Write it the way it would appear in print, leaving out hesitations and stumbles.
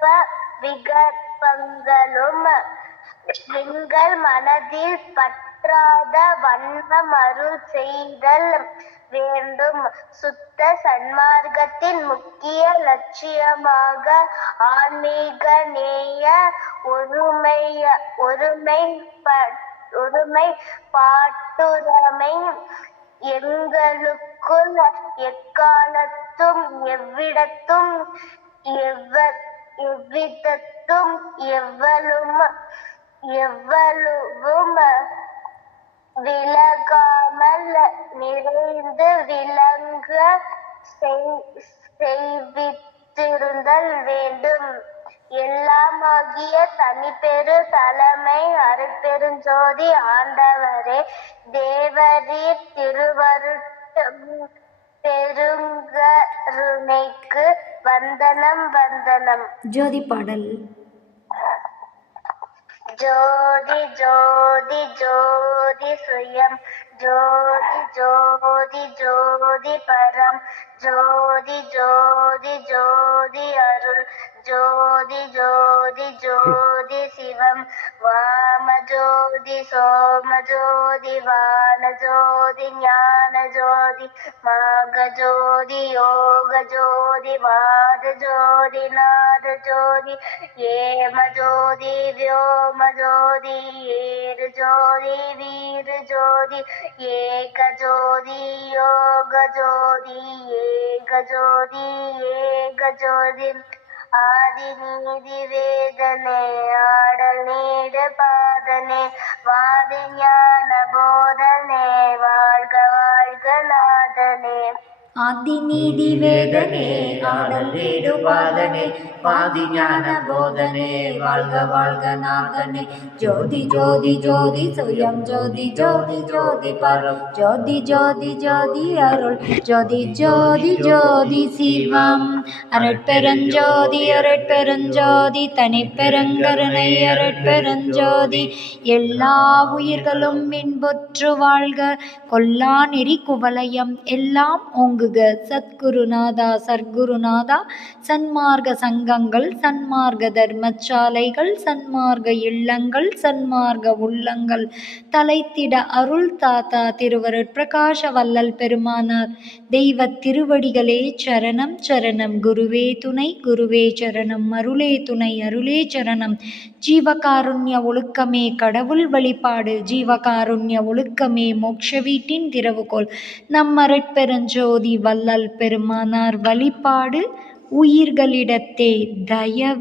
விகற்ப விகற்பங்களும் எங்கள் மனதில் பற்றாத வண்ணம் அருள் செய்தல் வேண்டும். சுத்த சன்மார்க்கத்தின் முக்கிய லட்சியமாக ஆன்மீக நேய ஒருமைப்பாட்டுடைமை எங்களுக்குள் எக்காலத்தும் எவ்விடத்தும் எவ்விதத்தும் எவ்வளவும் விலகாமல் நிறைந்து விளங்க செய்வித்திருந்தல் வேண்டும். எல்லாமாகிய தனிப்பெரு தலைமை அருட்பெருஞ்சோதி ஆண்டவரே, தேவரீர் பெருங்கருணைக்கு வந்தனம் வந்தனம். ஜோதி பாடல். ஜோதி ஜோதி ஜோதி சுயம், ஜோதி ஜோதி ஜோதி பரம், ஜோதி ஜோதி ஜோதி அருள், ஜோதி ஜோதி ஜோதி சிவம், வாம ஜோதி சோம ஜோதி வான ஜோதி ஞான ஜோதி மாக ஜோதி யோக ஜோதி வாத ஜோதி நாத ஜோதி ஏம ஜோதி வியோம ஜோதி ஏரு ஜோதி வீர ஜோதி ஏக ஜோதி யோக ஜோதி ஏக ஜோதி ஏக ஜோதி ஆதி நீதி வேதனே ஆடல் நீடு பாதனே வாதி ஞான போதனே வாழ்க வாழ்க நாதனே. ஆதி நீதி வேதனே ஆடல் வீடு பாதனே பாதி ஞான போதனே வாழ்க வாழ்க நாதனே. ஜோதி ஜோதி ஜோதி சுயம், ஜோதி ஜோதி ஜோதி பரம், ஜோதி ஜோதி ஜோதி அருள், ஜோதி ஜோதி ஜோதி சிவம். அரட்பெருஞ்சோதி அரட்பெருஞ்சோதி தனிப்பெருங்கருணை அரட்பெருஞ்சோதி. எல்லா உயிர்களும் இன்புற்று வாழ்க, கொல்லா நெறி குவலயம் எல்லாம் ஓங்குக. சத்குருநாதா சர்க்குருநாதா, சன்மார்க்க சங்கங்கள், சன்மார்க்க தர்மசாலைகள், சன்மார்க்க இல்லங்கள், சன்மார்க்க உள்ளங்கள் தலைத்திட அருள் தாத்தா திருவருட் பிரகாச வல்லல் பெருமானார் தெய்வ திருவடிகளே சரணம் சரணம். குருவே துணை குருவே சரணம், அருளே துணை அருளே சரணம். ஜீவகாருண்ய ஒழுக்கமே கடவுள் வழிபாடு, ஜீவகாருண்ய ஒழுக்கமே மோட்ச வீட்டின் திறவுகோல். நம்மரட்பெருஞ்சோதி வல்லல் பெருமானார் வழிபாடு உயிர்களிடத்தே தயவு